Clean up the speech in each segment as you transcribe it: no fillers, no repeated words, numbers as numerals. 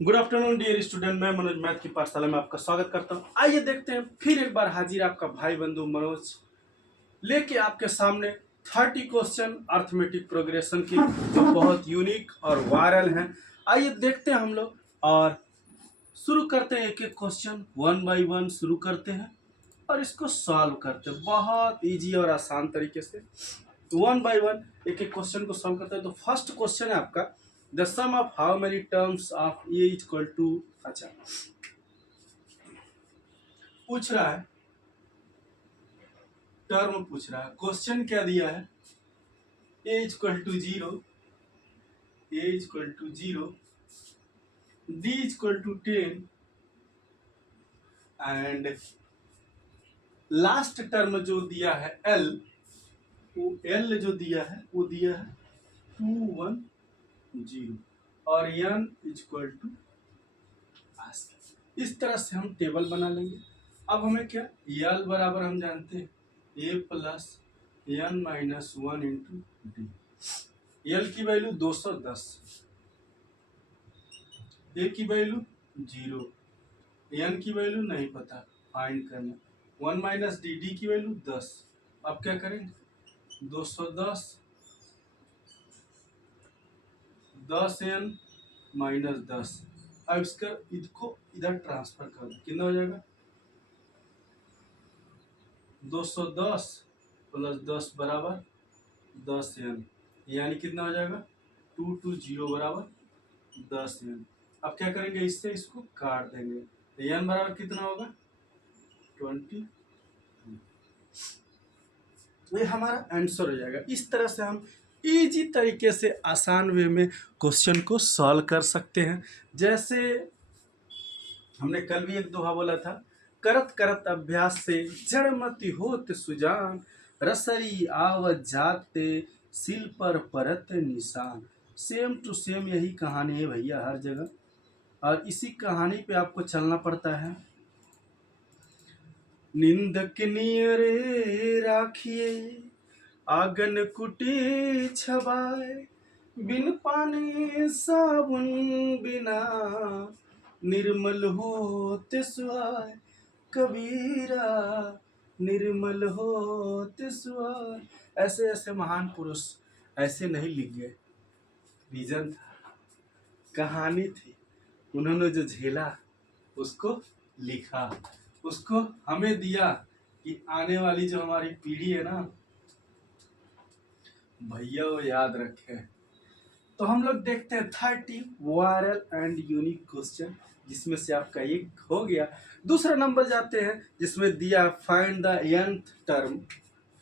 Good afternoon dear student. मैं Manoj math की पाठशाला में आपका स्वागत करता हूं। आइए देखते हैं फिर एक बार हाजिर आपका भाई बंधु मनोज लेके आपके सामने 30 क्वेश्चन अर्थमेटिक प्रोग्रेशन की, जो बहुत यूनिक और वायरल हैं। आइए देखते हैं हम लोग और शुरू करते हैं। एक एक क्वेश्चन वन बाय वन शुरू करते हैं और इसको सॉल्व करते हैं बहुत इजी और आसान तरीके से। वन बाय वन एक एक क्वेश्चन को सॉल्व करते हैं। तो फर्स्ट क्वेश्चन है आपका, the sum of how many terms of a equal to. अच्छा, पूछ रहा है, टर्म पूछ रहा है। क्वेश्चन क्या दिया है? A equal to 0, A equal to 0, D equal to 10 and last term जो दिया है एल, वो एल जो दिया है वो दिया है 210 और एन इक्वल टू। इस तरह से हम टेबल बना लेंगे। अब हमें क्या, यल बराबर हम जानते हैं A plus N minus 1 into D. L की वैल्यू 210, ए की वैल्यू 0, एन की वैल्यू नहीं पता, फाइंड करना। 1 माइनस डी, डी की वैल्यू 10। अब क्या करेंगे, 210 10 एन माइनस 10। अब इसको इधर ट्रांसफर कर दो, कितना हो जाएगा 210 प्लस 10 बराबर 10 एन, यानी कितना हो जाएगा 220 बराबर 10 एन। अब क्या करेंगे, इससे इसको काट देंगे तो एन बराबर कितना होगा 20। तो ये हमारा आंसर हो जाएगा। इस तरह से हम इजी तरीके से आसान वे में क्वेश्चन को सॉल्व कर सकते हैं। जैसे हमने कल भी एक दोहा बोला था, करत करत अभ्यास से जड़ मति होत सुजान, रसरी आवत जाते सिल पर परत निशान। सेम टू सेम यही कहानी है भैया हर जगह, और इसी कहानी पे आपको चलना पड़ता है। निंदक नियरे राखिए आगन कुटी छबाए, बिन पानी साबुन बिना निर्मल होत सुआय। कबीरा निर्मल होत सुआय। ऐसे ऐसे महान पुरुष ऐसे नहीं लिख गए, रीजन था, कहानी थी, उन्होंने जो झेला उसको लिखा, उसको हमें दिया कि आने वाली जो हमारी पीढ़ी है ना भैया वो याद रखे। तो हम लोग देखते हैं 30 वायरल एंड यूनिक क्वेश्चन, जिसमें से आपका एक हो गया। दूसरा नंबर जाते हैं जिसमें दिया find the nth term,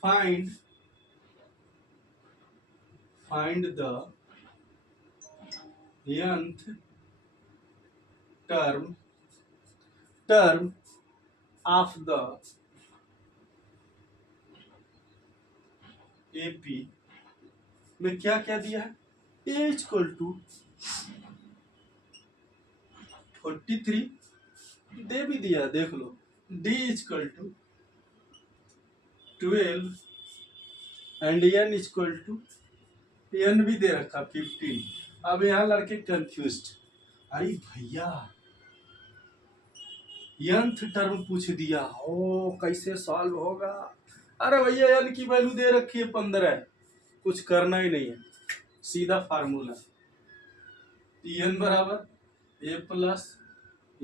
find the nth term of the AP में क्या क्या दिया है, ए इक्वल टू 43 दे भी दिया, देख लो, D equal to 12 and N equal to, N भी दे रखा 15। अब यहाँ लड़के कंफ्यूज्ड, अरे भैया nth टर्म पूछ दिया, ओ कैसे सॉल्व होगा। अरे भैया एन की वैल्यू दे रखी है 15, कुछ करना ही नहीं है, सीधा फार्मूला एन बराबर A plus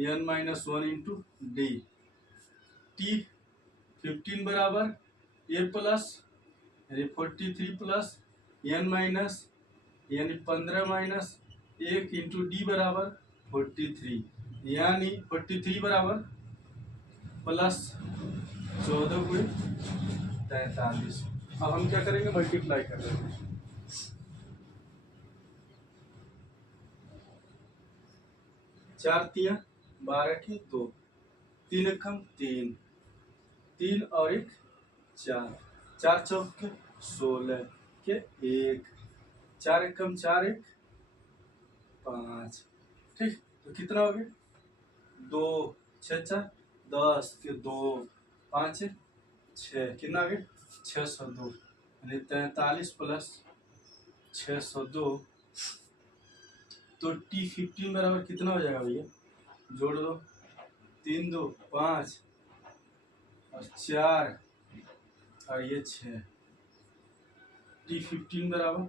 N minus 1 into D. T 15 बराबर A plus 43 plus N minus यानी 15 माइनस 1 इंटू डी बराबर 43, यानी 43 बराबर प्लस 14 गुणे 43। अब हम क्या करेंगे, मल्टीप्लाई कर देंगे। चार तिया 12 की 2, 3 एकम 3, 3 और 1 4, 4 चौक के 16 के 1, 4 एकम 4 1 5। ठीक, तो कितना हो गया 2 6 4 10 के 2 5 6, कितना आ गया 602, यानी 43 प्लस 602 तो T15 बराबर कितना हो जाएगा भैया, जोड़ दो, 3 2 5 और 4 और ये 6, T15 बराबर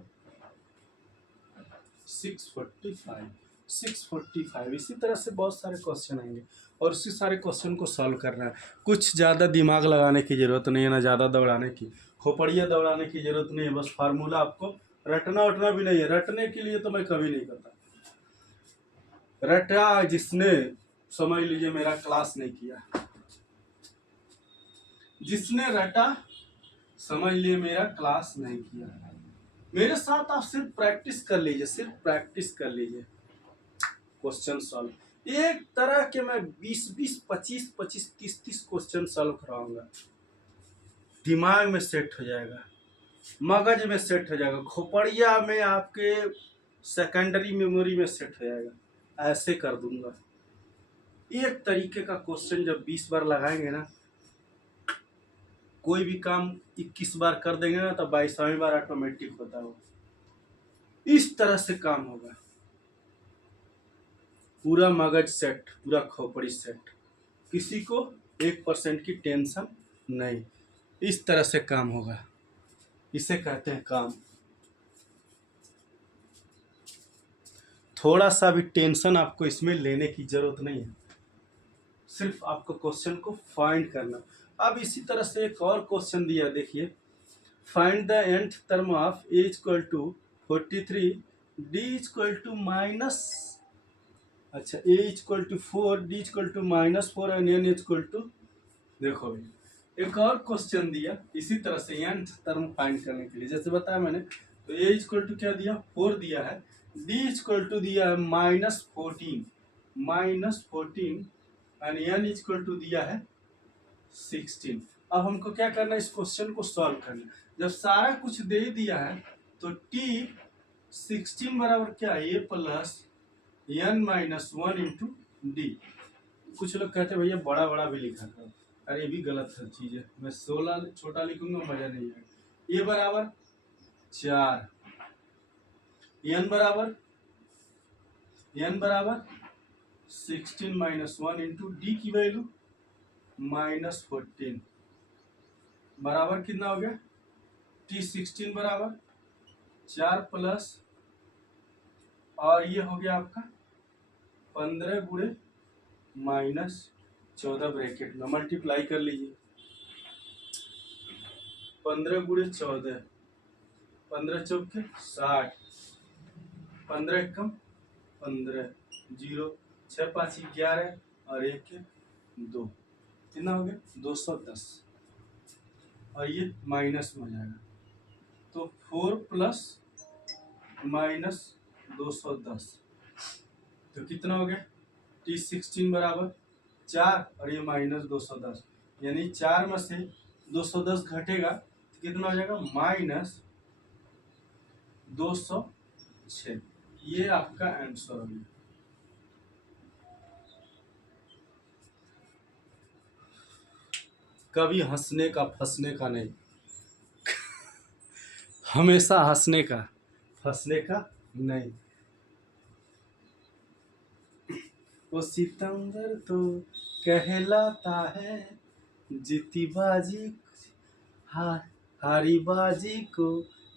645। 645 इसी तरह से बहुत सारे क्वेश्चन आएंगे और उसी सारे क्वेश्चन को सॉल्व करना है। कुछ ज़्यादा दिमाग लगाने की ज़रूरत नहीं है, ना ज़्यादा दौड़ाने की, खोपड़िया दौड़ाने की ज़रूरत नहीं है। बस फार्मूला आपको रटना उठना भी नहीं है। रटने के लिए तो मैं कभी नहीं करता। रटा जिसने, समझ लीजिए मेरा क्लास नहीं किया। जिसने रटा समझ लिए मेरा क्लास नहीं किया। मेरे साथ आप सिर्फ प्रैक्टिस कर लीजिए, सिर्फ प्रैक्टिस कर लीजिए। क्वेश्चन सॉल्व एक तरह के मैं 20-20, 25-25, 30-30 क्वेश्चन सॉल्व कराऊंगा। दिमाग में सेट हो जाएगा, मगज में सेट हो जाएगा, खोपड़िया में, आपके सेकेंडरी मेमोरी में सेट हो जाएगा। ऐसे कर दूंगा। एक तरीके का क्वेश्चन जब 20 बार लगाएंगे ना, कोई भी काम 21 बार कर देंगे ना, तो 22वीं बार ऑटोमेटिक होता है वो। इस तरह से काम होगा। पूरा मगज सेट, पूरा खोपड़ी सेट, किसी को 1% की टेंशन नहीं। इस तरह से काम होगा। इसे कहते हैं काम। थोड़ा सा भी टेंशन आपको इसमें लेने की जरूरत नहीं है, सिर्फ आपको क्वेश्चन को फाइंड करना। अब इसी तरह से एक और क्वेश्चन दिया, देखिए, find the nth term of a equal to 43, d equal to minus, अच्छा, a equal to 4, d equal to -4 and n equal to, देखो भाई एक और क्वेश्चन दिया इसी तरह से nth टर्म फाइंड करने के लिए, जैसे बताया मैंने। तो a इक्वल टू क्या दिया, 4 दिया है, d इक्वल टू दिया है -14 एंड n इक्वल टू दिया है 16। अब हमको क्या करना है, इस क्वेश्चन को सॉल्व करना। जब सारा कुछ दे दिया है तो T16 बराबर क्या है, a plus n minus 1 into D. कुछ लोग कहते हैं भैया बड़ा बड़ा भी लिखा था, अरे ये भी गलत चीज है। मैं 16 छोटा लिखूंगा, मजा नहीं आएगा। a बराबर 4, n बराबर 16 माइनस 1 इंटू डी की वैल्यू -14 बराबर कितना हो गया, T16 बराबर 4 प्लस, और ये हो गया आपका 15 गुणे -14 ब्रैकेट में मल्टीप्लाई कर लीजिए। 15 गुणे 14, 15 चौके 60, 15 एकम 15, 0, 6 5 11 और 1 2, कितना हो गया 210, और ये माइनस में हो जाएगा। तो 4 प्लस -210, तो कितना हो गया, T16 बराबर 4 और ये -210, यानी 4 में से 210 घटेगा तो कितना हो जाएगा, -206। ये आपका आंसर हो गया। कभी हंसने का फंसने का नहीं, हमेशा हंसने का फंसने का नहीं। वो सितंबर तो कहलाता है, जीती बाजी हारी बाजी को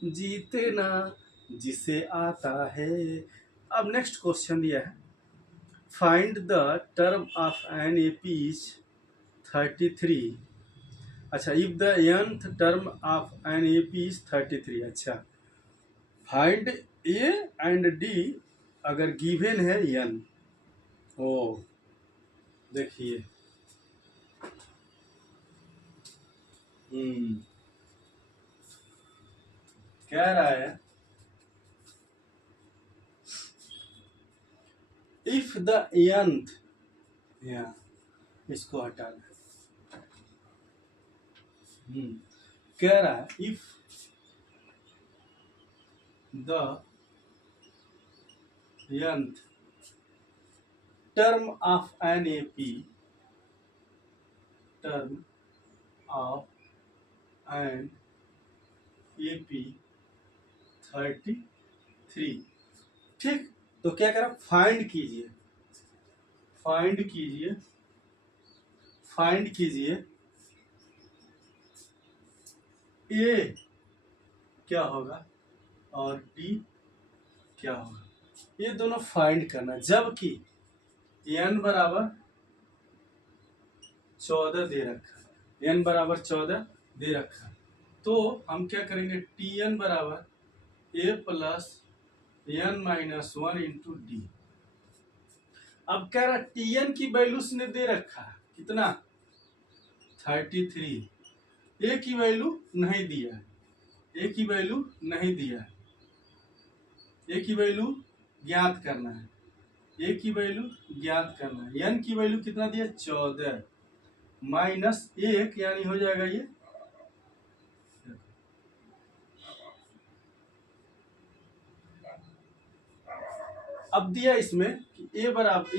जीतना जिसे आता है। अब नेक्स्ट क्वेश्चन दिया है, find the term of an A P is 33। अच्छा, if the nth term of an A P is 33। अच्छा, फाइंड ए एंड डी अगर गिवन है n। ओ देखिए, कह रहा है इफ द nth, या इसको हटाना, कह रहा है if the nth term of an A P, term of an A P 33, ठीक। तो क्या करा, फाइंड कीजिए, फाइंड कीजिए, फाइंड कीजिए ए क्या होगा और डी क्या होगा, ये दोनों फाइंड करना। जबकि n बराबर 14 दे रखा है, n बराबर 14 दे रखा है, तो हम क्या करेंगे, टी एन बराबर A plus N minus 1 into D. अब कह रहा टी एन की वैल्यू उसने दे रखा है कितना, 33, ए की वैल्यू नहीं दिया है, ए की वैल्यू नहीं दिया है, ए की वैल्यू ज्ञात करना है, ए की वैल्यू ज्ञात करना है। एन की वैल्यू कितना दिया, 14 माइनस 1 यानी हो जाएगा ये, अब दिया इसमें कि ए बराबर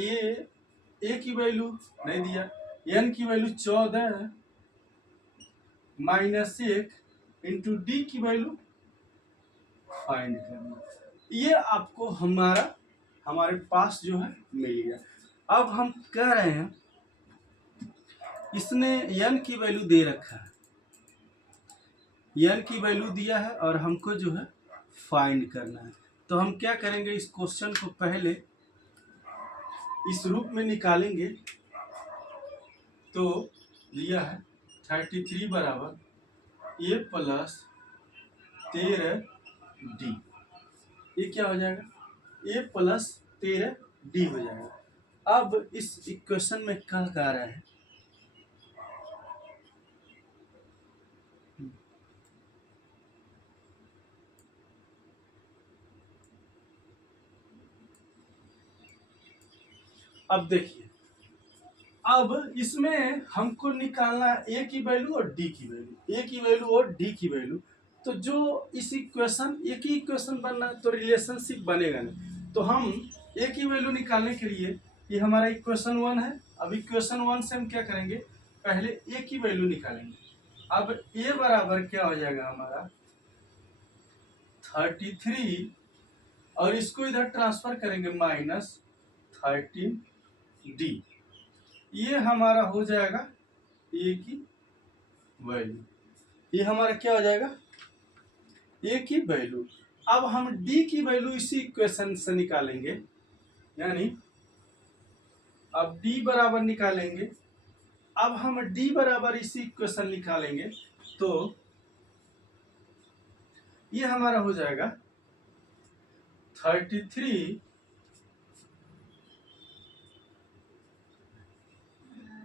ए की वैल्यू नहीं दिया, एन की वैल्यू 14 माइनस 1 इंटू डी की वैल्यू फाइंड करना। ये आपको हमारे पास जो है मिल गया। अब हम कह रहे हैं इसने n की वैल्यू दे रखा है, n की वैल्यू दिया है और हमको जो है फाइंड करना है। तो हम क्या करेंगे, इस क्वेश्चन को पहले इस रूप में निकालेंगे। तो लिया है 33 बराबर ए प्लस 13 डी, ये क्या हो जाएगा, ए प्लस 13 डी हो जाएगा। अब इस इक्वेशन में क्या कह रहा है, अब देखिए, अब इसमें हमको निकालना ए की वैल्यू और डी की वैल्यू, ए की वैल्यू और डी की वैल्यू। तो जो इस इक्वेशन, एक ही इक्वेशन बनना है तो रिलेशनशिप बनेगा नहीं। तो हम ए की वैल्यू निकालने के लिए, ये हमारा इक्वेशन 1 है। अब इक्वेशन 1 से हम क्या करेंगे, पहले ए की वैल्यू निकालेंगे। अब ए बराबर क्या हो जाएगा हमारा 33, और इसको इधर ट्रांसफर करेंगे माइनस 13 डी, ये हमारा हो जाएगा ए की वैल्यू, ये हमारा क्या हो जाएगा, ए की वैल्यू। अब हम डी की वैल्यू इसी इक्वेशन से निकालेंगे, यानी अब डी बराबर निकालेंगे। अब हम डी बराबर इसी इक्वेशन निकालेंगे, तो ये हमारा हो जाएगा 33,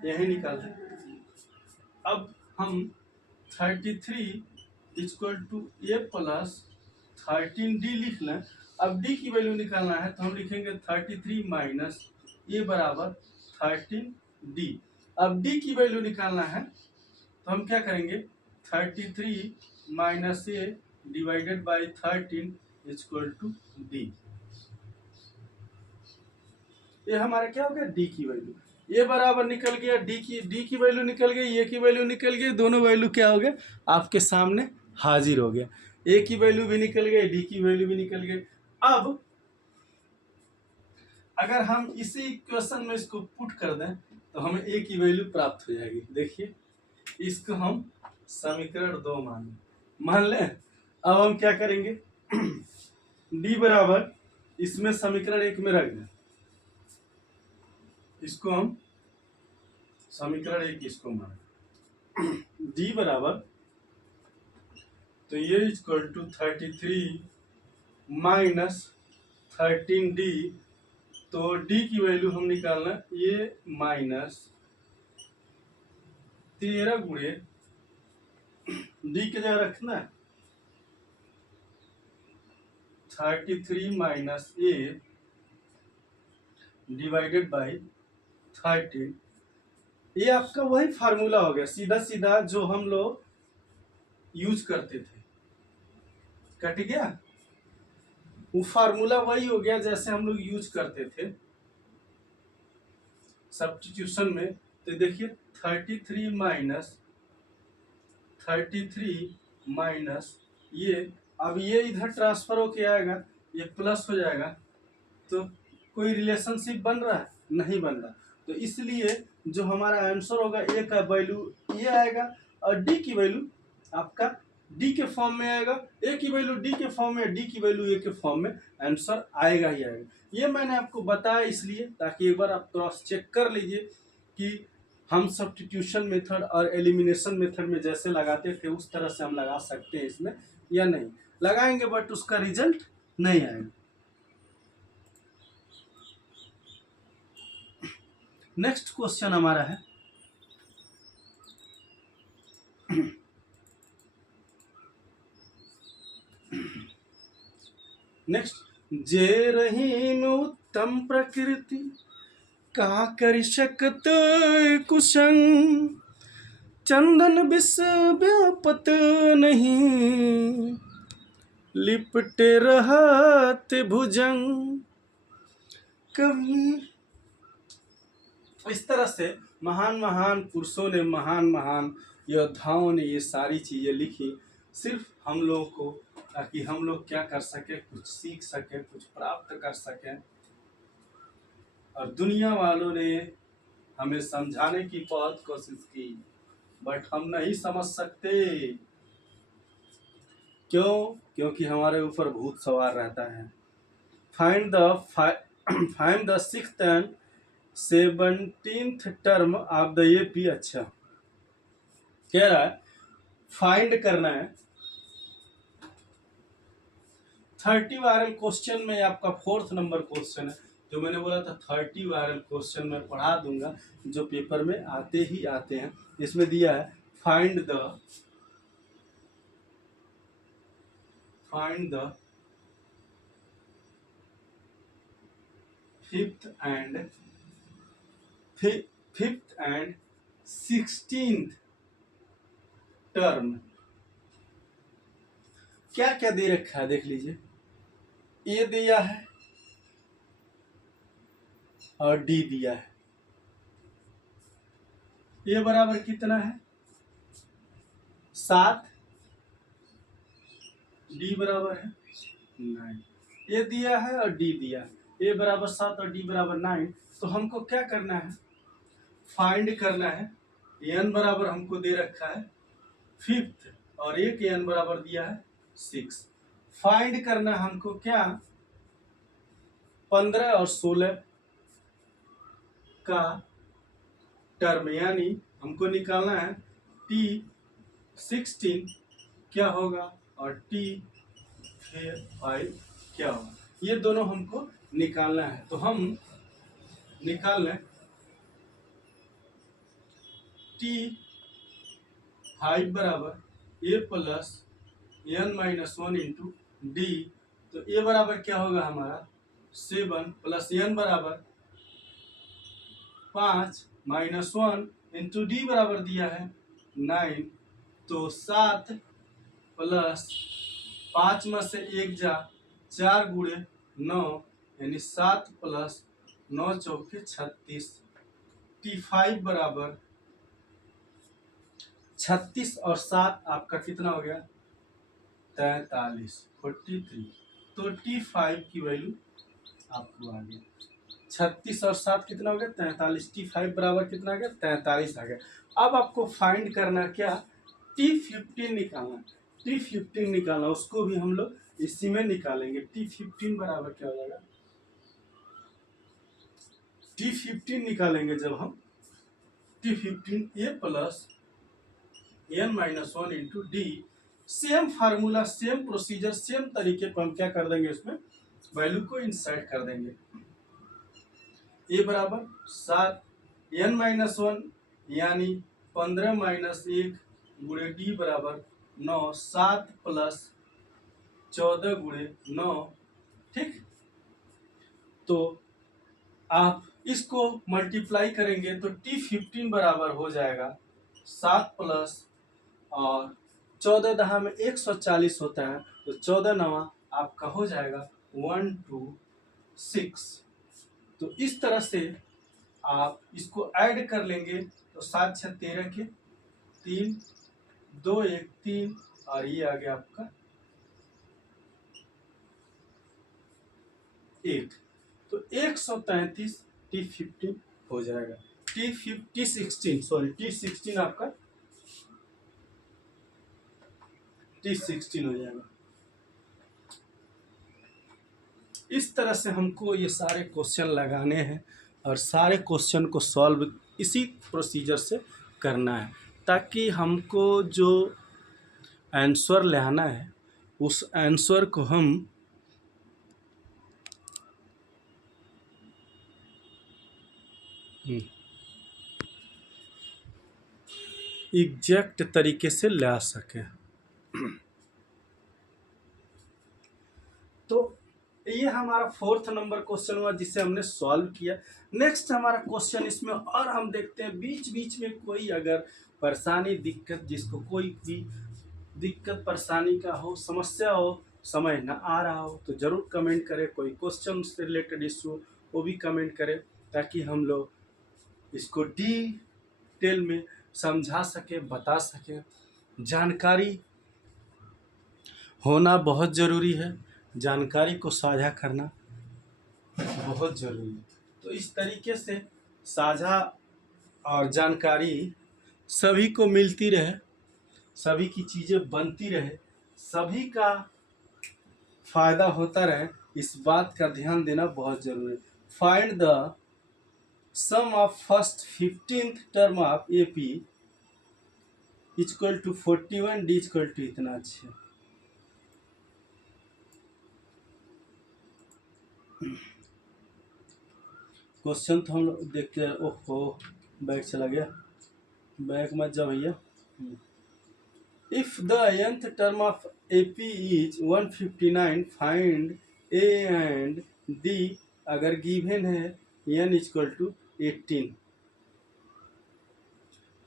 यही निकालते हैं। अब हम 33 equal to a plus 13 d लिख लें। अब डी की वैल्यू निकालना है तो हम लिखेंगे 33 माइनस ए बराबर 13 डी। अब डी की वैल्यू निकालना है तो हम क्या करेंगे, 33 minus a divided by 13 equal to d. ये हमारा क्या हो गया, डी की वैल्यू। ये बराबर निकल गया, डी की वैल्यू निकल गई, ए की वैल्यू निकल गई, दोनों वैल्यू क्या हो गए आपके सामने हाजिर हो गया। ए की वैल्यू भी निकल गई, डी की वैल्यू भी निकल गई। अब अगर हम इसी इक्वेशन में इसको पुट कर दें तो हमें ए की वैल्यू प्राप्त हो जाएगी। देखिए, इसको हम समीकरण 2 मान लें। अब हम क्या करेंगे, डी बराबर इसमें समीकरण 1 में रख दें, इसको हम समीकरण 1 इसको माने, डी बराबर, तो ये इक्वल टू 33 माइनस 13 डी। तो डी की वैल्यू हम निकालना, ये माइनस 13 गुणे डी के जगह रखना है 33 माइनस ए डिवाइडेड बाई 13। ये आपका वही फार्मूला हो गया, सीधा सीधा जो हम लोग यूज करते थे। कट गया, वो फार्मूला वही हो गया जैसे हम लोग यूज करते थे सब्स्टिट्यूशन में। तो देखिए 33 माइनस ये, अब ये इधर ट्रांसफर होके आएगा, ये प्लस हो जाएगा तो कोई रिलेशनशिप बन रहा है? नहीं बन रहा। तो इसलिए जो हमारा आंसर होगा ए का वैल्यू ये आएगा और डी की वैल्यू आपका डी के फॉर्म में आएगा। ए की वैल्यू डी के फॉर्म में, डी की वैल्यू ए के फॉर्म में आंसर आएगा ही आएगा। ये मैंने आपको बताया इसलिए ताकि एक बार आप क्रॉस चेक कर लीजिए कि हम सब्स्टिट्यूशन मेथड और एलिमिनेशन मेथड में जैसे लगाते थे उस तरह से हम लगा सकते हैं इसमें या नहीं। लगाएंगे बट उसका रिजल्ट नहीं आएगा। नेक्स्ट क्वेश्चन हमारा है नेक्स्ट, जे रहीन उत्तम प्रकृति का कर शकत कुसंग, चंदन विष व्यापत नहीं, लिपटे रहत भुजंग। कभी इस तरह से महान महान पुरुषों ने, महान महान योद्धाओं ने ये सारी चीजें लिखी सिर्फ हम लोगों को, ताकि हम लोग क्या कर सके, कुछ सीख सके, कुछ प्राप्त कर सके। और दुनिया वालों ने हमें समझाने की बहुत कोशिश की बट हम नहीं समझ सकते। क्यों? क्योंकि हमारे ऊपर भूत सवार रहता है। Find the 6th and 17th term of the AP। अच्छा कह रहा है फाइंड करना है। 30 वायरल क्वेश्चन में आपका 4th नंबर क्वेश्चन है। जो मैंने बोला था 30 वायरल क्वेश्चन में पढ़ा दूंगा जो पेपर में आते ही आते हैं। इसमें दिया है find the 5th and 16th term. क्या क्या दे रखा है देख लीजिए। ए दिया है और डी दिया है। ए बराबर कितना है? 7। डी बराबर है 9। ए दिया है और डी दिया है। ए बराबर 7 और डी बराबर 9। तो हमको क्या करना है? फाइंड करना है। एन बराबर हमको दे रखा है 5th और एक एन बराबर दिया है 6। फाइंड करना हमको क्या? 15 और 16 का टर्म, यानी हमको निकालना है T16 क्या होगा और T5 क्या होगा। ये दोनों हमको निकालना है। तो हम निकाल लें T5 बराबर A plus n-1 into D. तो ए बराबर क्या होगा हमारा 7 प्लस n बराबर 5 -1 इंटू डी बराबर दिया है 9। तो 7 प्लस 5 में से 1 जा 4 गुणे 9 यानी 7 प्लस 9 चौके 36। T5 बराबर 36 और 7 आपका कितना हो गया? 43 43। तो T5 की वैल्यू आपको आ गया 36 और 7 कितना हो गया? 43। T5 बराबर कितना आ गया? 43 आ गया। अब आपको फाइंड करना क्या? T15 निकालना। T15 निकालना, उसको भी हम लोग इसी में निकालेंगे। T15 बराबर क्या हो जाएगा? T15 निकालेंगे जब हम T15 A plus n-1 into D. Same formula, same procedure, same तरीके पर हम क्या कर देंगे, इसमें वैल्यू को इंसर्ट कर देंगे। ए बराबर 7 n-1 यानी 15 - 1 गुणे डी बराबर 9। 7 प्लस 14 गुणे 9। ठीक, तो आप इसको मल्टीप्लाई करेंगे तो T15 बराबर हो जाएगा 7 प्लस और 14 दहा में 140 होता है। तो 14 9 आपका हो जाएगा 126। तो इस तरह से आप इसको ऐड कर लेंगे तो 7 6 13 के 3 2 1 3 और ये आ गया आपका 1। 133 T15 हो जाएगा। T16 सॉरी T16 आपका T16 हो जाएगा। इस तरह से हमको ये सारे क्वेश्चन लगाने हैं और सारे क्वेश्चन को सॉल्व इसी प्रोसीजर से करना है, ताकि हमको जो आंसर लाना है उस आंसर को हम एग्जैक्ट तरीके से ला सकें। तो ये हमारा 4th नंबर क्वेश्चन हुआ जिसे हमने सॉल्व किया। नेक्स्ट हमारा क्वेश्चन इसमें और हम देखते हैं बीच बीच में कोई अगर परेशानी दिक्कत, जिसको कोई भी दिक्कत परेशानी का हो, समस्या हो, समझ ना आ रहा हो तो ज़रूर कमेंट करें। कोई क्वेश्चन से रिलेटेड इशू वो भी कमेंट करें, ताकि हम लोग इसको डिटेल में समझा सके, बता सके। जानकारी होना बहुत ज़रूरी है, जानकारी को साझा करना बहुत ज़रूरी है। तो इस तरीके से साझा और जानकारी सभी को मिलती रहे, सभी की चीज़ें बनती रहे, सभी का फ़ायदा होता रहे, इस बात का ध्यान देना बहुत ज़रूरी है। Find the sum of first 15th term of AP equal to 41, D equal to इतना। अच्छा क्वेश्चन तो हम लोग देखते हैं। ओहो बैक चला गया, बैक मत जा भैया। If the nth term of AP is 159, find A and D अगर गिवन है n इक्वल टू 18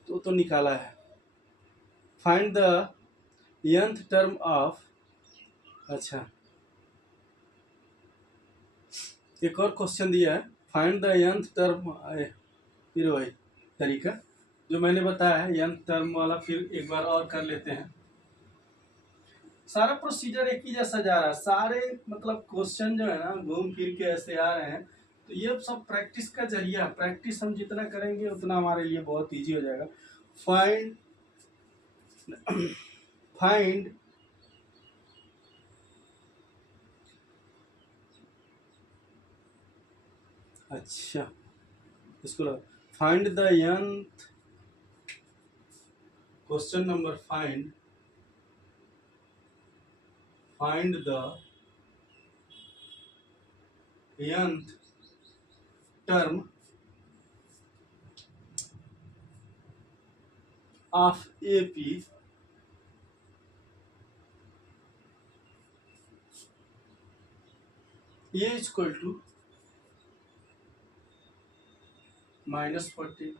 तो निकाला है। Find the nth term of, अच्छा एक और क्वेश्चन दिया है, फाइंड द nth टर्म, फिर वही तरीका जो मैंने बताया है nth टर्म वाला, फिर एक बार और कर लेते हैं। सारा प्रोसीजर एक ही जैसा जा रहा है, सारे मतलब क्वेश्चन जो है ना घूम फिर के ऐसे आ रहे हैं। तो ये सब प्रैक्टिस का जरिया, प्रैक्टिस हम जितना करेंगे उतना हमारे लिए बहुत इजी हो जाएगा। फाइंड अच्छा इसको find the nth question number, find the nth term of AP A equal to -40,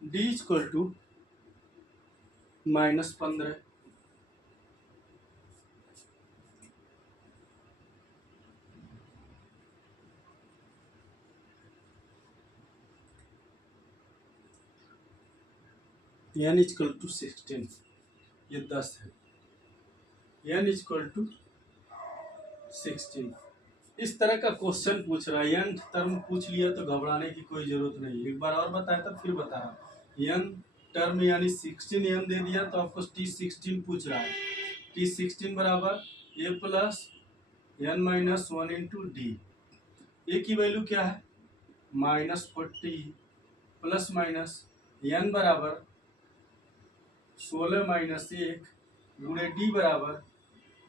D equal to -15, n equal to 16, ये 10 है, n इक्वल टू 16। इस तरह का क्वेश्चन पूछ रहा है। n टर्म पूछ लिया तो घबराने की कोई जरूरत नहीं है। एक बार और बताया था फिर बता रहा हूँ। n टर्म यानी 16 n दे दिया तो आपको T16 पूछ रहा है। T16 बराबर A plus n minus 1 into D. A की वैल्यू क्या है -40 प्लस माइनस n बराबर 16 माइनस 1 गुणे डी बराबर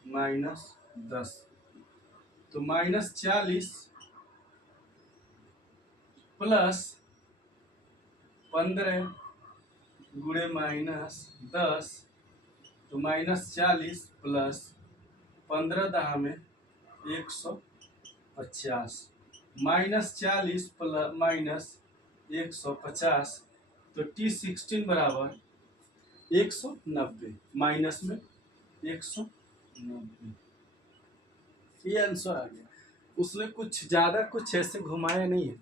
-10। तो -40 प्लस 15 गुणे -10, तो -40 प्लस 15 दहा में 150, -40 प्लस -150, तो T16 बराबर 190, माइनस में 190। ये आंसर आ गया। उसने कुछ ज़्यादा कुछ ऐसे घुमाया नहीं है,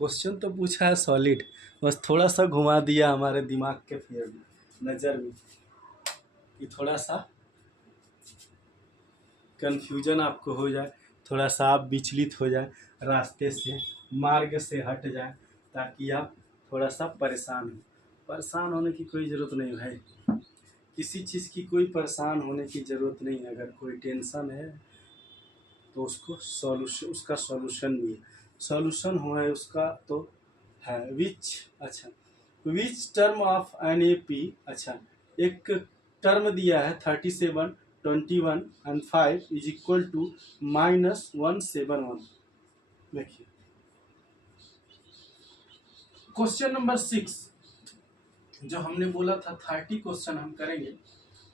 क्वेश्चन तो पूछा है सॉलिड, बस थोड़ा सा घुमा दिया हमारे दिमाग के फेर में, नज़र में, कि थोड़ा सा कंफ्यूजन आपको हो जाए थोड़ा सा आप विचलित हो जाए, रास्ते से, मार्ग से हट जाए, ताकि आप थोड़ा सा परेशान हो। परेशान होने की कोई ज़रूरत नहीं भाई, किसी चीज़ की कोई परेशान होने की ज़रूरत नहीं है। अगर कोई टेंशन है तो उसको सॉल्यूशन, उसका सॉल्यूशन भी है, सॉल्यूशन हुआ है उसका तो है। विच, अच्छा, which term of an A P, अच्छा, एक टर्म दिया है 37, 21 एंड 5 इज इक्वल टू -171। देखिए क्वेश्चन नंबर 6, जो हमने बोला था 30 क्वेश्चन हम करेंगे,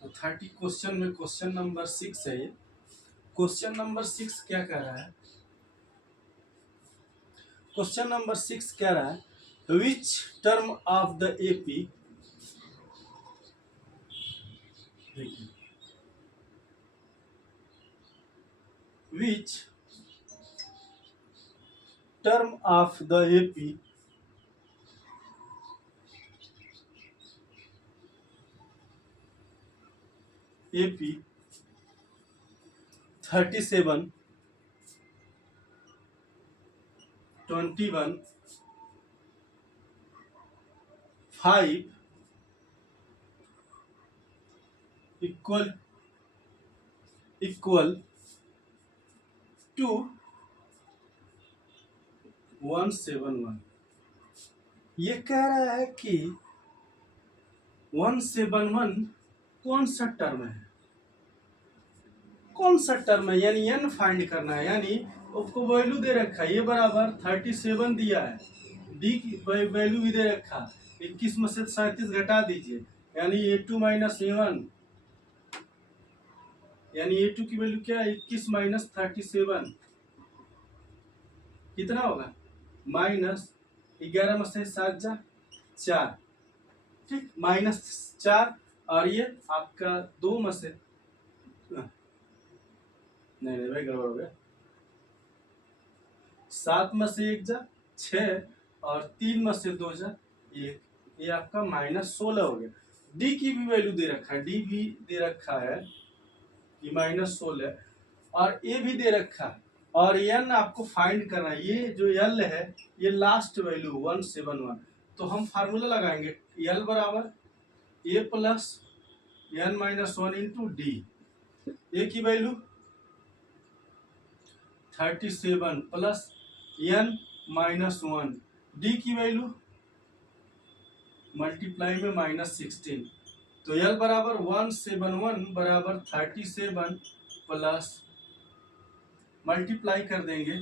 तो 30 क्वेश्चन में क्वेश्चन नंबर 6 है ये। क्वेश्चन नंबर 6 क्या कह रहा है? क्वेश्चन नंबर 6 कह रहा है which term of the AP, देखिए which term of the AP AP 37, 21, 5 equal to 171। ये कह रहा है कि 171 कौन सा टर्म है, कौन सा टर्म है, यानी एन फाइंड करना है। यानी आपको वैल्यू दे रखा है, ये बराबर 37 दिया है, डी की वैल्यू भी दे रखा, 21 में से 37 घटा दीजिए, यानी a2 माइनस a1, यानी a2 की वैल्यू क्या है, 21 माइनस 37 कितना होगा, -11 में से 7 जा 4, ठीक, -4, और ये आपका 2 में से, नहीं भाई गड़बड़ हो गया, 7 में से 1 जा 6, और 3 में से 2 जा 1, ये आपका -16 हो गया। डी की भी वैल्यू दे रखा है, डी भी दे रखा है कि -16, और ए भी दे रखा है, और एन आपको फाइंड करना है। ये जो एल है ये लास्ट वैल्यू 171, तो हम फार्मूला लगाएंगे, एल बराबर A plus N minus 1 into D. A की वैल्यू 37 प्लस एन -1, डी की वैल्यू मल्टीप्लाई में -16, तो एल बराबर 171 बराबर 37 प्लस मल्टीप्लाई कर देंगे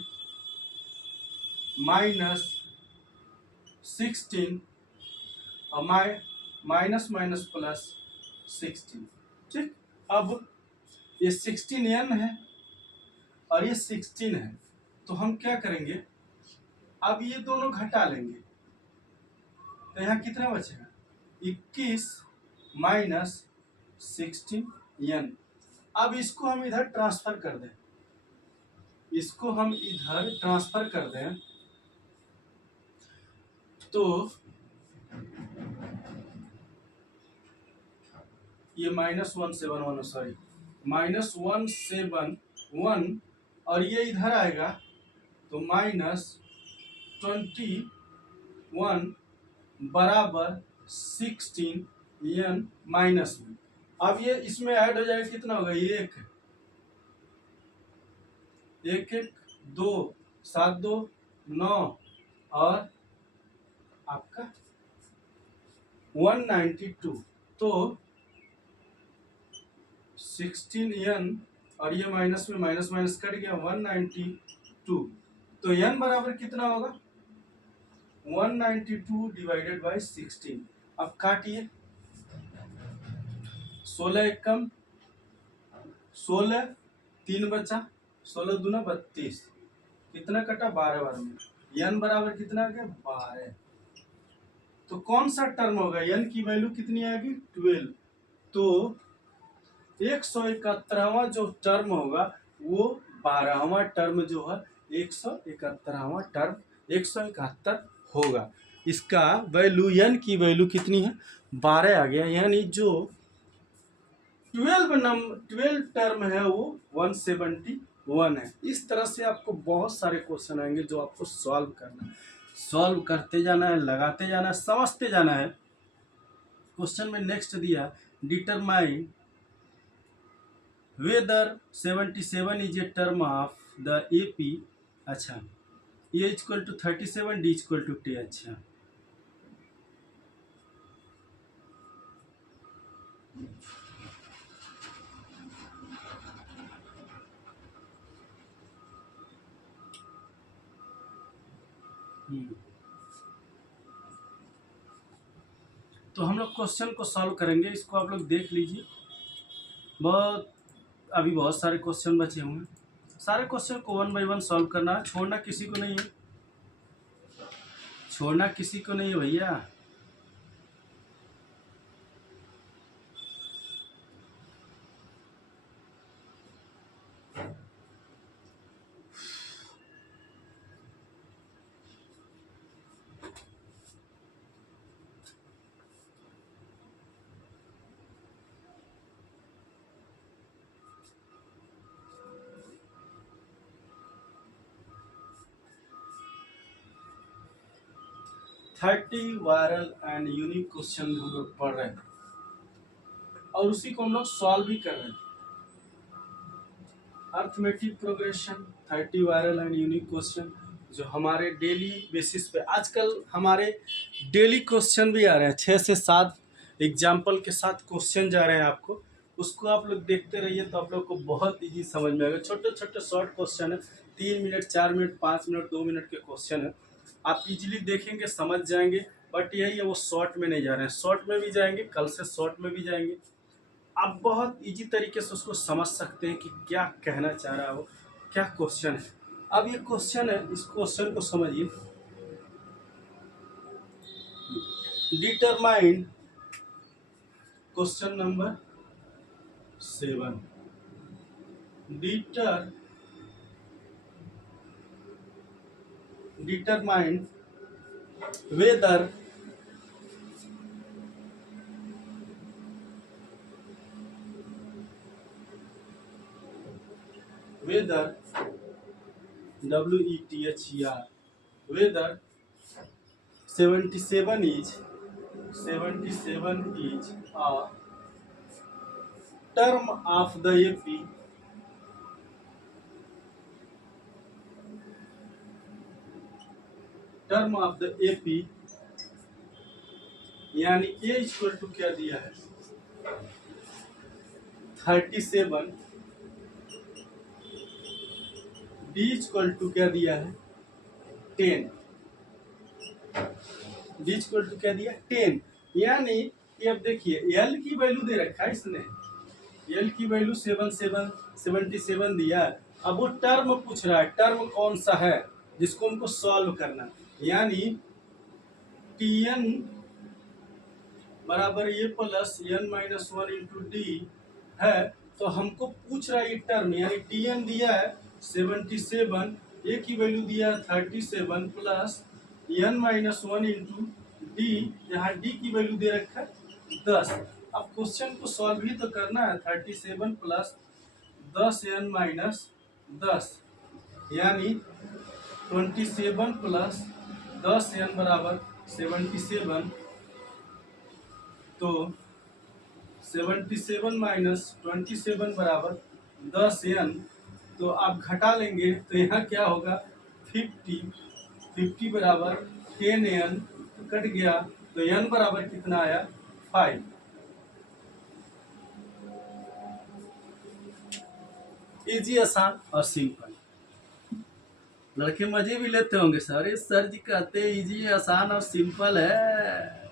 -16 और माइनस माइनस प्लस 16, ठीक। अब ये 16n है और ये 16 है, तो हम क्या करेंगे, अब ये दोनों घटा लेंगे, तो यहाँ कितना बचेगा, 21 माइनस 16n। अब इसको हम इधर ट्रांसफर कर दें, इसको हम इधर ट्रांसफर कर दें, तो ये -171, सॉरी -171, और ये इधर आएगा तो -21 बराबर 16n माइनस में। अब ये इसमें ऐड हो जाएगा, कितना होगा, 1 1 1 2 7 2 9 और आपका 192, तो 16n और ये माइनस में माइनस माइनस कट गया, 192, तो n बराबर कितना होगा, 192 डिवाइडेड बाई 16। अब काटिए, 16 एक कम 16, 3 बचा, 16 दूना 32, कितना कटा, 12 बार में, n बराबर कितना आ गया, 12। तो कौन सा टर्म होगा, n की वैल्यू कितनी आएगी, 12, तो 171वां जो टर्म होगा वो 12वां टर्म जो है 171वां टर्म 171 होगा। इसका वैल्यू n की वैल्यू कितनी है, 12 आ गया, यानी जो 12 टर्म है वो 171 1 है। इस तरह से आपको बहुत सारे क्वेश्चन आएंगे जो आपको सॉल्व करना है, सॉल्व करते जाना है, लगाते जाना है, समझते जाना है। क्वेश्चन में नेक्स्ट दिया, determine whether 77 is a term of the AP। अच्छा, A equal to 37, D equal to 10। अच्छा, तो हम लोग क्वेश्चन को सॉल्व करेंगे। इसको आप लोग देख लीजिए। बहुत अभी बहुत सारे क्वेश्चन बचे होंगे। सारे क्वेश्चन को 1 बाय 1 सॉल्व करना है, छोड़ना किसी को नहीं है, छोड़ना किसी को नहीं है भैया। Thirty viral and unique question हम लोग पढ़ रहे हैं और उसी को हम लोग सॉल्व भी कर रहे हैं। Arithmetic progression, 30 viral and unique question जो हमारे डेली बेसिस पे, आजकल हमारे डेली क्वेश्चन भी आ रहे हैं, 6 से 7 एग्जाम्पल के साथ क्वेश्चन जा रहे हैं आपको। उसको आप लोग देखते रहिए तो आप लोग को बहुत इजी समझ में आएगा। छोटे छोटे शॉर्ट क्वेश्चन है, 3 मिनट, 4 मिनट, 5 मिनट, 2 मिनट के क्वेश्चन है। आप इजीली देखेंगे, समझ जाएंगे। बट यही है, वो शॉर्ट में नहीं जा रहे हैं, शॉर्ट में भी जाएंगे, कल से शॉर्ट में भी जाएंगे। आप बहुत इजी तरीके से उसको समझ सकते हैं कि क्या कहना चाह रहा है वो, क्या क्वेश्चन है। अब ये क्वेश्चन है, इस क्वेश्चन को समझिए। Determine question number 7, determine whether whether WETHER whether 77 is a term of the AP यानी A इक्वल टू क्या दिया है 37, D इक्वल टू क्या दिया है 10, D इक्वल टू क्या दिया 10। यानी ये अब देखिए L की वैल्यू दे रखा है इसने, L की वैल्यू 77 दिया है। अब वो टर्म पूछ रहा है, टर्म कौन सा है जिसको हमको सॉल्व करना है। यानी Tn बराबर ये प्लस n-1 इंटू डी है। तो हमको पूछ रहा है ये टर्म, यानी Tn दिया है 77, ए की वैल्यू दिया है 37 प्लस n-1 इंटू डी, यहाँ डी की वैल्यू दे रखा है 10। अब क्वेश्चन को सॉल्व भी तो करना है। 37 प्लस 10n-10 यानी 27 प्लस 10n बराबर 77। तो 77 माइनस 27 बराबर 10n। तो आप घटा लेंगे तो यहाँ क्या होगा 50 बराबर 10n कट गया तो n बराबर कितना आया 5। इजी, आसान और सिंपल। लड़के मजे भी लेते होंगे सर, इस सर जी कहते हैं इजी, आसान और सिंपल है।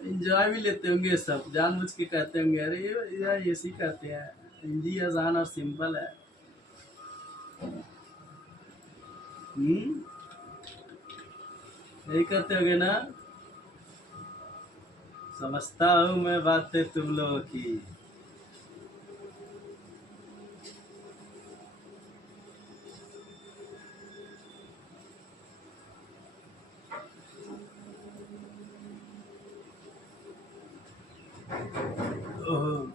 इंजॉय भी लेते होंगे सब, जानबूझ के कहते होंगे अरे ये यार ऐसी कहते हैं, इजी, आसान और सिंपल है। यही कहते होंगे ना। समझता हूँ मैं बातें तुम लोगों की। ओह,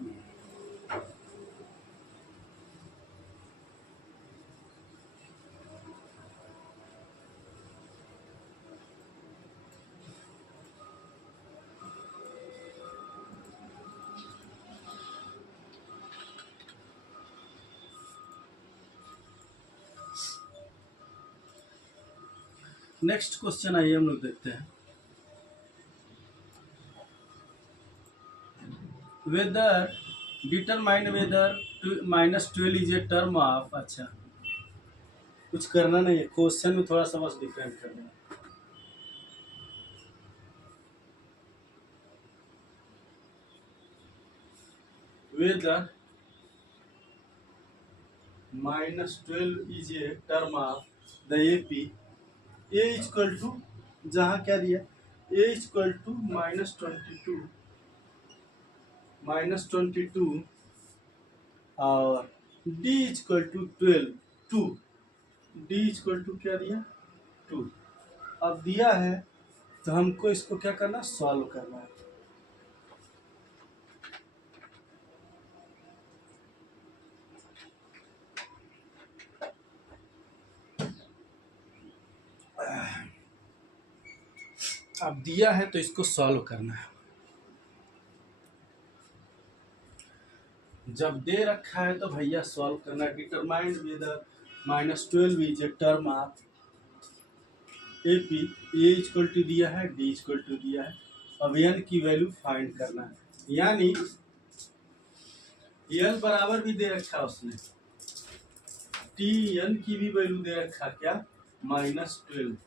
नेक्स्ट क्वेश्चन आइए हम लोग देखते हैं। Whether determine whether -12 is a term of, अच्छा कुछ करना नहीं है, क्वेश्चन में थोड़ा सा बस डिफरेंट करना है। Whether -12 is a term of the AP a equal to, जहाँ क्या दिया, ए इक्वल टू -22 और d equal to 12, 2, d equal to क्या दिया 2। अब दिया है तो हमको इसको क्या करना, सॉल्व करना है। अब दिया है तो इसको सॉल्व करना है। जब दे रखा है तो भैया सॉल्व करना है। Determined whether -12 is a term of AP, a equal to दिया है, डी इक्वल टू दिया है। अब एन की वैल्यू फाइंड करना है, यानी एन बराबर भी दे रखा है उसने, टी एन की भी वैल्यू दे रखा क्या, -12।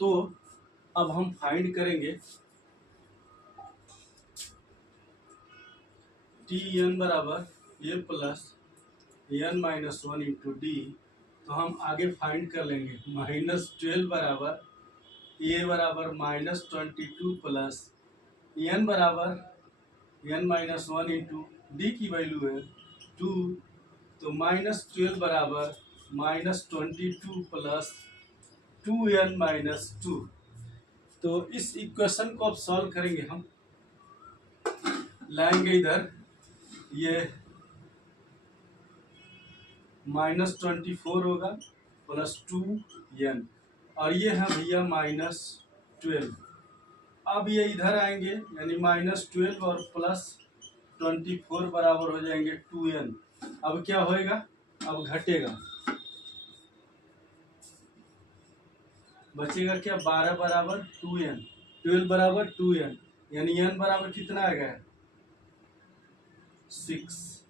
तो अब हम फाइंड करेंगे टी एन बराबर A plus N -1 into D. तो हम आगे फाइंड कर लेंगे -12 बराबर ए बराबर -22 प्लस एन बराबर एन -1 इंटू डी की वैल्यू है 2। तो -12 बराबर -22 प्लस 2n-2। तो इस इक्वेशन को अब सॉल्व करेंगे हम, लाएंगे इधर ये -24 होगा प्लस 2n, और ये है भैया -12। अब ये इधर आएंगे यानी -12 और प्लस 24 बराबर हो जाएंगे 2n। अब क्या होएगा, अब घटेगा, बचेगा क्या, 12 बराबर 2n, 12 बराबर 2n, यानी n बराबर कितना आ गया 6,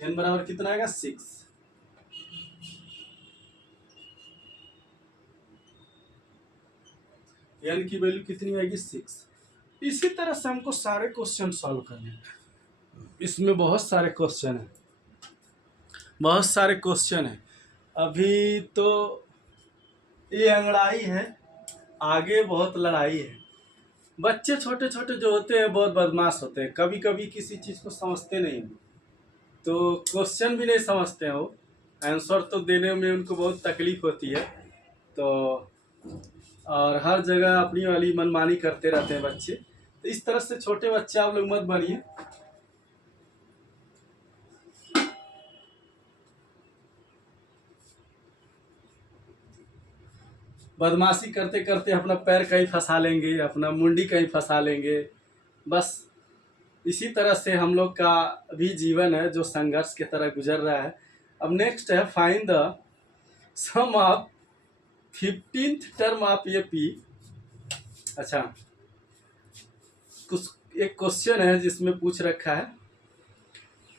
n बराबर कितना आएगा 6। n की वैल्यू कितनी आएगी 6। इसी तरह से हमको सारे क्वेश्चन सॉल्व करने हैं। इसमें बहुत सारे क्वेश्चन हैं, बहुत सारे क्वेश्चन हैं। अभी तो ये अंगड़ाई है, आगे बहुत लड़ाई है। बच्चे छोटे छोटे जो होते हैं बहुत बदमाश होते हैं, कभी कभी किसी चीज़ को समझते नहीं, तो क्वेश्चन भी नहीं समझते हैं वो, आंसर तो देने में उनको बहुत तकलीफ होती है। तो और हर जगह अपनी वाली मनमानी करते रहते हैं बच्चे। तो इस तरह से छोटे बच्चे आप लोग मत बनिए। बदमाशी करते करते अपना पैर कहीं फंसा लेंगे, अपना मुंडी कहीं फंसा लेंगे। बस इसी तरह से हम लोग का भी जीवन है जो संघर्ष की तरह गुजर रहा है। अब नेक्स्ट है find the sum of 15th term of A P. अच्छा, कुछ एक क्वेश्चन है जिसमें पूछ रखा है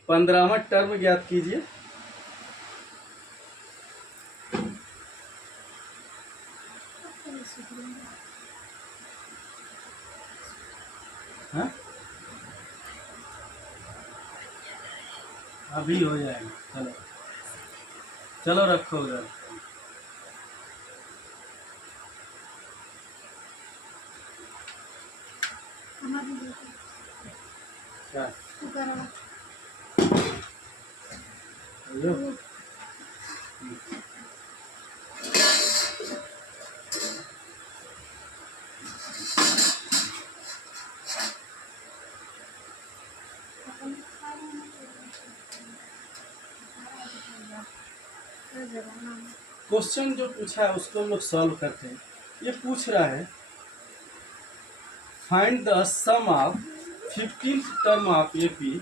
15वां टर्म ज्ञात कीजिए। हाँ, अभी हो जाएगा, चलो चलो रखो उधर। क्या क्वेश्चन जो पूछा है उसको हम लोग सॉल्व करते हैं। ये पूछ रहा है find the sum of 15th term of A P,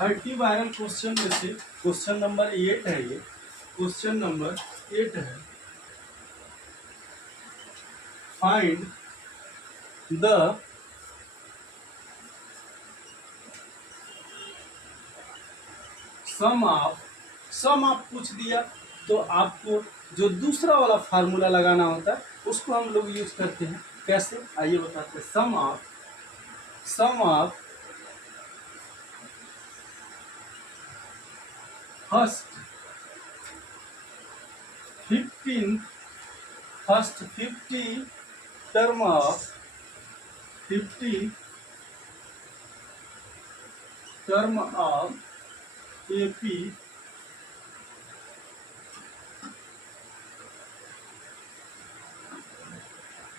30 viral question में से क्वेश्चन नंबर 8 है ये। क्वेश्चन नंबर 8 है, फाइंड द सम ऑफ पूछ दिया, तो आपको जो दूसरा वाला फार्मूला लगाना होता है उसको हम लोग यूज करते हैं। कैसे, आइए बताते हैं। Sum of first 50 term of 50 term of AP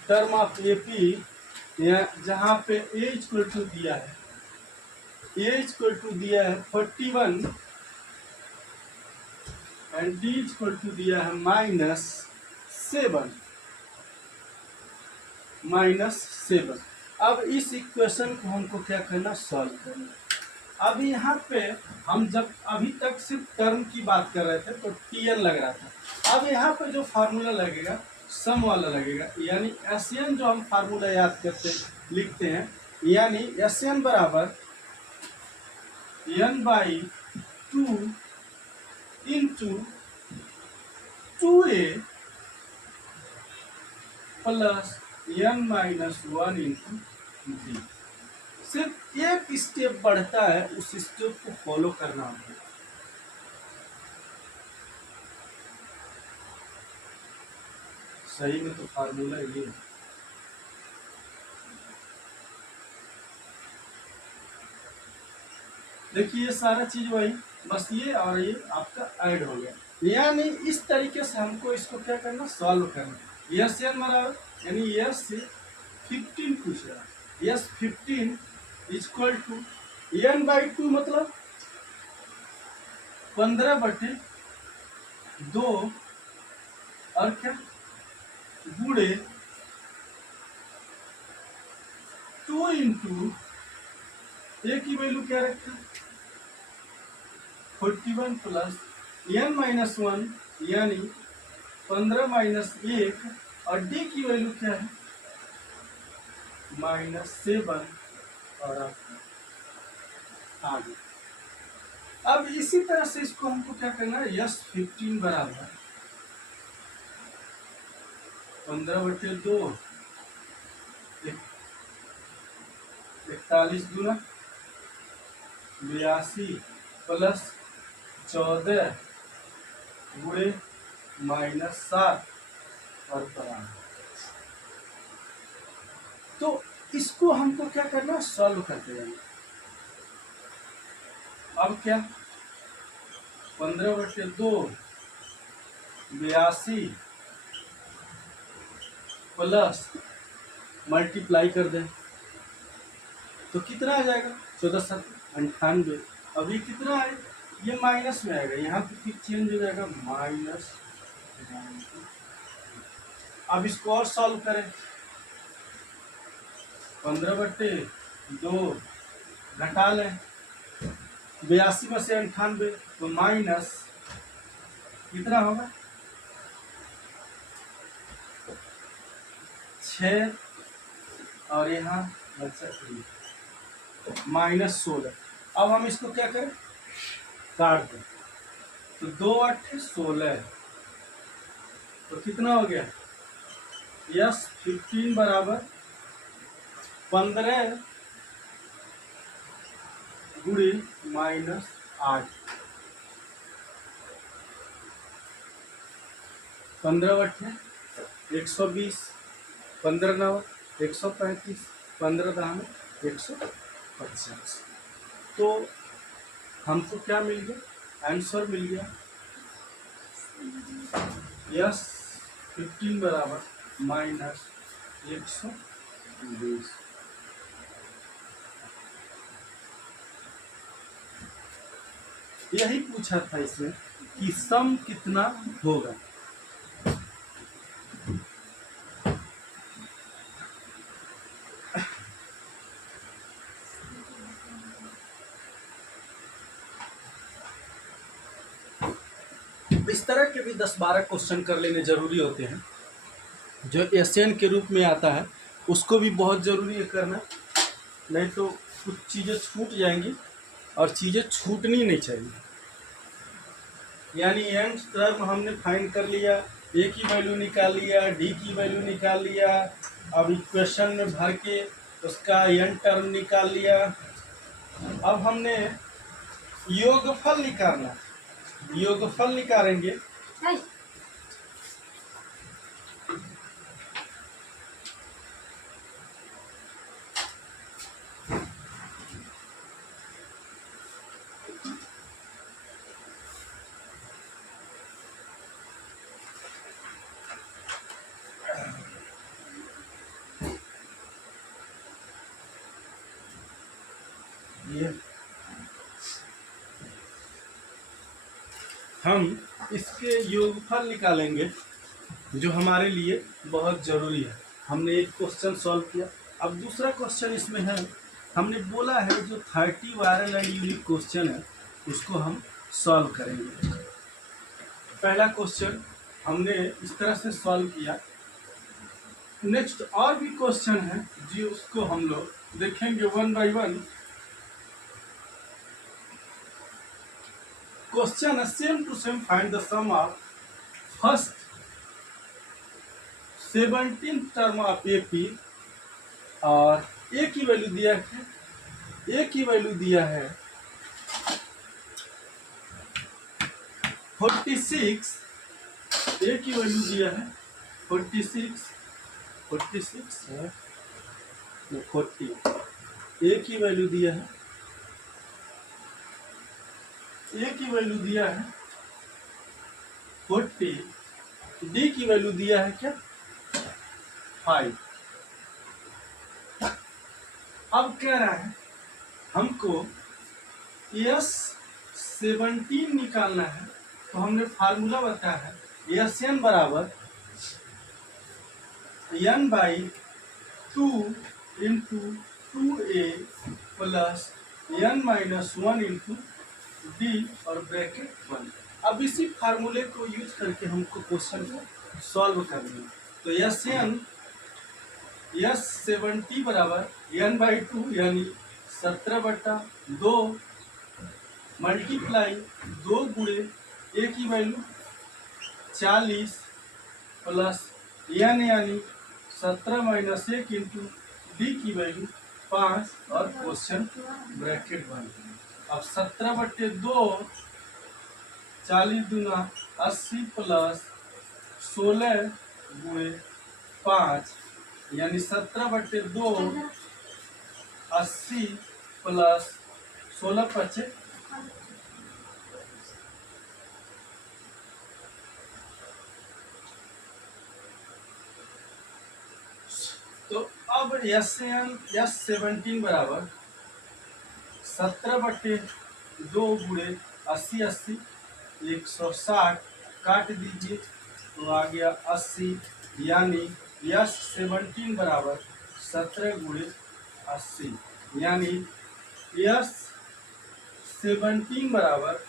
term of AP, जहाँ पे ए इक्वल टू दिया है, ए इक्वल टू दिया है 41 एंड डी इक्वल टू दिया है -7। अब इस इक्वेशन को हमको क्या करना, सॉल्व करना। अब यहाँ पे हम जब अभी तक सिर्फ टर्म की बात कर रहे थे तो टीएन लग रहा था। अब यहाँ पे जो फार्मूला लगेगा सम वाला लगेगा, यानी एसएन जो हम फार्मूला याद करते लिखते हैं, यानी एसएन बराबर n/2 into 2a plus n-1 into D. सिर्फ एक स्टेप बढ़ता है, उस स्टेप को फॉलो करना होगा। सही में तो फार्मूला ये है। देखिए ये सारा चीज वही, बस ये और ये आपका ऐड हो गया। यानी इस तरीके से हमको इसको क्या करना, सॉल्व करना। यस एन बराबर, यानी यस से 15 पूछ रहा है, यस 15 इक्वल टू n/2 मतलब 15/2 और क्या गुड़े 2 इंटू ए की वैल्यू क्या रखा 41 प्लस n-1 यानी 15-1, और डी की वैल्यू क्या है -7 और आगे। अब इसी तरह से इसको हमको क्या करना है, यस 15 बराबर 15/2 41 गुना 82 प्लस 14 गुणे -7 और बराबर। तो इसको हमको क्या करना, सॉल्व करते जाएंगे। अब क्या 15/2 82 प्लस मल्टीप्लाई कर दें तो कितना आ जाएगा 14×7 = 98। अब ये कितना है, ये माइनस में आएगा, यहाँ पे फिर चेंज हो जाएगा माइनस। अब इसको और सॉल्व करें, 15/2 घटा लें 82 में से 98 तो माइनस कितना होगा 6 और यहाँ -16। अब हम इसको क्या करें, काट दें तो 2×8 = 16, तो कितना हो गया, यस 15 बराबर 15 गुणे -8, 15/8 120, 15×9 135, 15×10 150। तो हमको क्या मिल गया, आंसर मिल गया यस 15 बराबर -120। यही पूछा था इसमें कि सम कितना होगा। इस तरह के भी 10-12 क्वेश्चन कर लेने जरूरी होते हैं। जो एसएन के रूप में आता है उसको भी बहुत ज़रूरी है करना, नहीं तो कुछ चीज़ें छूट जाएंगी और चीज़ें छूटनी नहीं चाहिए। यानी एन टर्म हमने फाइंड कर लिया, ए की वैल्यू निकाल लिया, डी की वैल्यू निकाल लिया, अब इक्वेशन में भर के उसका एन टर्म निकाल लिया। अब हमने योगफल निकालना, योगफल निकालेंगे। ये हम इसके योगफल निकालेंगे जो हमारे लिए बहुत ज़रूरी है। हमने एक क्वेश्चन सॉल्व किया, अब दूसरा क्वेश्चन इसमें है, हमने बोला है जो 30 वायरल एंड यूनिक क्वेश्चन है उसको हम सॉल्व करेंगे। पहला क्वेश्चन हमने इस तरह से सॉल्व किया। नेक्स्ट और भी क्वेश्चन है जी, उसको हम लोग देखेंगे वन बाय वन। क्वेश्चन है same to same, find the sum of first 17 term of AP, और ए की वैल्यू दिया है, ए की वैल्यू दिया है 46, ए की वैल्यू दिया है 46 है 40, ए की वैल्यू दिया है, ए की वैल्यू दिया है 40, डी की वैल्यू दिया है क्या 5। अब कह रहा है हमको यस 17 निकालना है, तो हमने फार्मूला बताया है एस एन बराबर n by 2 into 2a plus N minus 1 into d और ब्रैकेट 1। अब इसी फार्मूले को यूज करके हमको क्वेश्चन को सॉल्व करना है। तो यस 70 बराबर एन बाई 2 यानी 17/2 मल्टीप्लाई 2 गुणे ए की वैल्यू 40 प्लस एन यानी 17 माइनस 1 इंटू डी की वैल्यू 5 और क्वेश्चन ब्रैकेट 1। अब 17/2 40 दूना 80 प्लस 16 गुणे 5 यानी 17/2 80 प्लस 16 तो अब यस 17 बराबर 17/2 गुणे 80 160 काट दीजिए तो आ गया 80, यानी यस 17 बराबर 17 गुणे 80, यानी यस 17 बराबर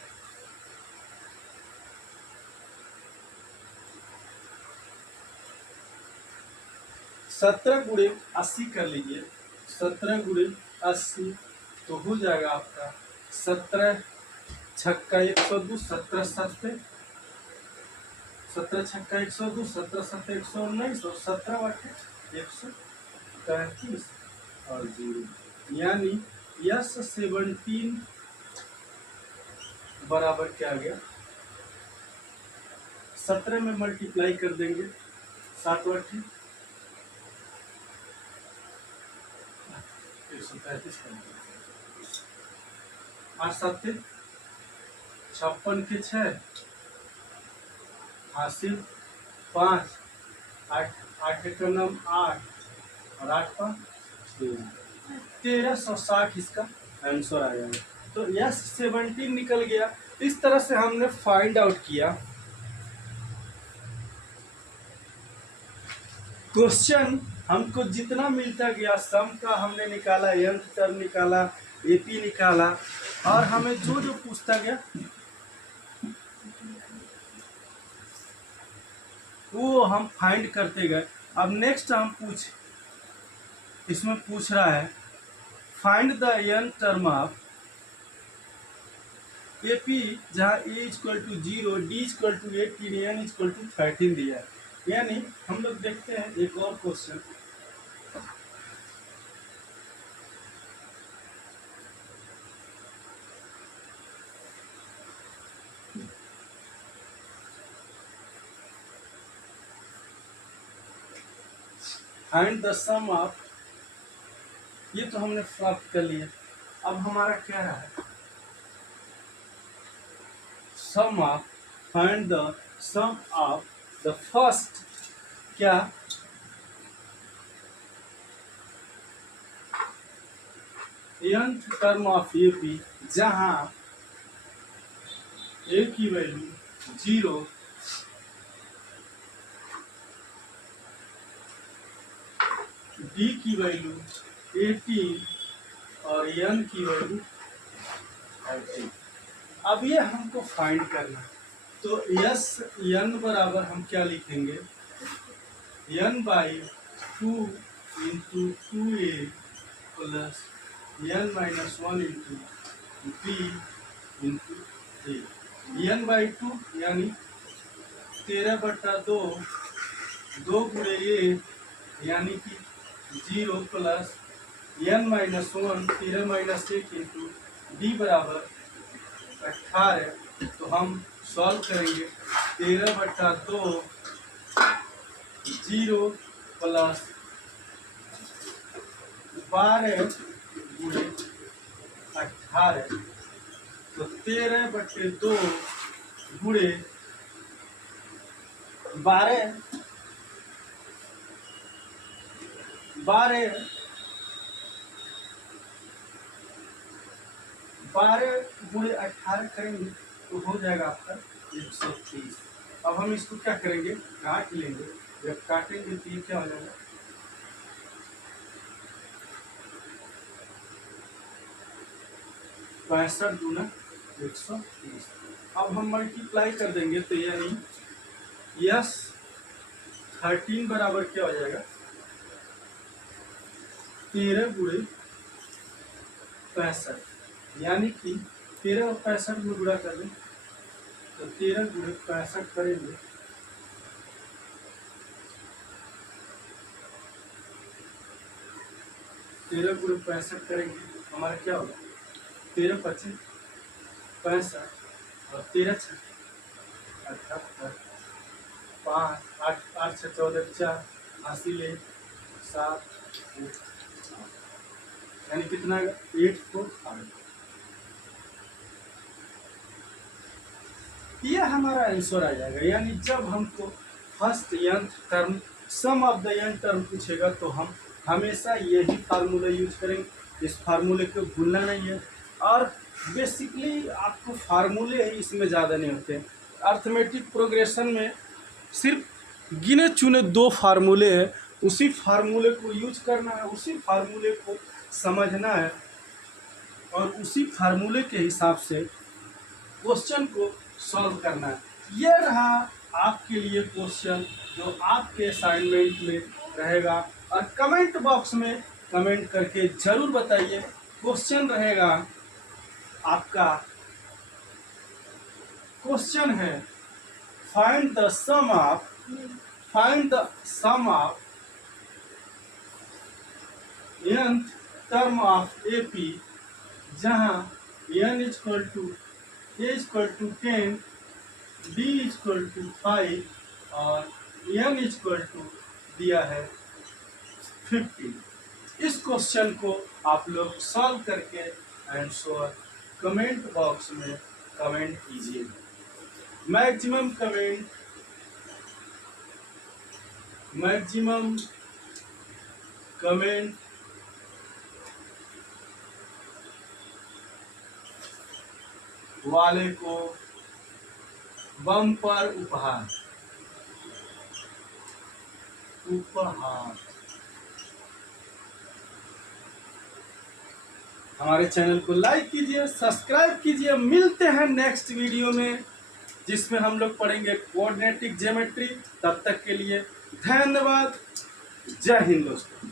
17 गुणे 80 कर लीजिए, 17 गुणे 80 तो हो जाएगा आपका 17 छक्का 102, 17 सत्ते 17 छक्का 102, 17 सत्ते 119 और 17/133 और 0, यानी यस 17 बराबर क्या आ गया 17 में मल्टीप्लाई कर देंगे 7/135 8 7 56 के 6 हासिल 5 8 का नाम 8 और 8 का 1360 इसका आंसर आ जाएगा। तो यस 17 निकल गया। इस तरह से हमने फाइंड आउट किया। क्वेश्चन हमको जितना मिलता गया सम का हमने निकाला, nth टर्म निकाला, एपी निकाला, और हमें जो जो पूछता गया वो हम फाइंड करते गए। अब नेक्स्ट हम इसमें पूछ रहा है find the n term of A P, जहाँ A equal to 0, D equal to 18, N equal to 13 दिया है। यानी हम लोग देखते हैं एक और question. Find the sum of, ये तो हमने प्राप्त कर लिया। अब हमारा क्या रहा है, sum of, find the sum of the first, क्या nth term of A P, जहां ए की वैल्यू 0, डी की वैल्यू 18 और n की वैल्यू 8। अब ये हमको फाइंड करना है। तो यस n बराबर हम क्या लिखेंगे, n by 2 into 2a plus n minus 1 into b into a। n by 2 यानी 13/2, 2 गुणे a यानी कि 0 plus n minus 1, 13 minus 1 into d बराबर 18। तो हम सॉल्व करेंगे। 13/2, 0 प्लस 12 गुणे 18, तो 13/2 गुणे 12 गुणे 18 करेंगे तो हो जाएगा आपका 130। अब हम इसको क्या करेंगे, काट लेंगे। जब काटेंगे तो ये क्या हो जाएगा, 65 दूना 130। अब हम मल्टीप्लाई कर देंगे तो यानी यस 13 बराबर क्या हो जाएगा, 13 गुणे 65, यानी कि 13 और 65 में गुणा कर दें तो 13 गुणे 65 करेंगे, 13 गुणे 65 करेंगे हमारा क्या होगा, 13 × 25 65 और 13 × 78, 5 8 8 × 14 4 हासिल 7, यानी कितना 848। ये हमारा आंसर आ जाएगा। यानी जब हमको first nth term, sum of the n term पूछेगा तो हम हमेशा यही फार्मूला यूज करेंगे। इस फार्मूले को भूलना नहीं है। और बेसिकली आपको फार्मूले इसमें ज़्यादा नहीं होते। अर्थमेटिक प्रोग्रेशन में सिर्फ गिने चुने 2 फार्मूले हैं, उसी फार्मूले को यूज करना है, उसी फार्मूले को समझना है और उसी फार्मूले के हिसाब से क्वेश्चन को सॉल्व करना है। ये रहा आपके लिए क्वेश्चन जो आपके असाइनमेंट में रहेगा। और कमेंट बॉक्स में कमेंट करके जरूर बताइए। क्वेश्चन रहेगा आपका, क्वेश्चन है find the sum of nth term of AP, जहां n equal to a equal to 10, d equal to 5 और n इक्वल टू दिया है 15। इस क्वेश्चन को आप लोग सॉल्व करके आंसर कमेंट बॉक्स में कमेंट कीजिए। मैक्सिमम कमेंट वाले को बम्पर उपहार। हमारे चैनल को लाइक कीजिए, सब्सक्राइब कीजिए। मिलते हैं नेक्स्ट वीडियो में। जिसमें हम लोग पढ़ेंगे कोऑर्डिनेटिक ज्योमेट्री। तब तक के लिए धन्यवाद। जय हिंद दोस्तों।